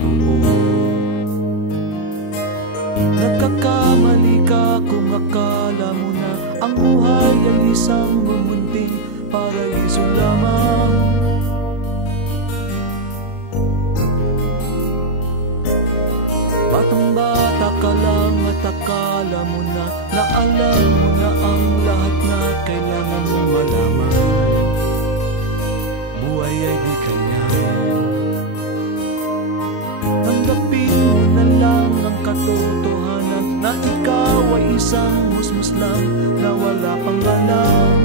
totoo. Nagkakamali ka kung akala mo na ang buhay ay isang mumunting paraiso lamang. Batang-bata ka lang at akala mo na alam mo na ang lahat na kailangan mong malaman. Buhay ay di ganyan. Tanggapin mo na lang ang katotohanan na ikaw ay isang musmus lang na wala pang alam.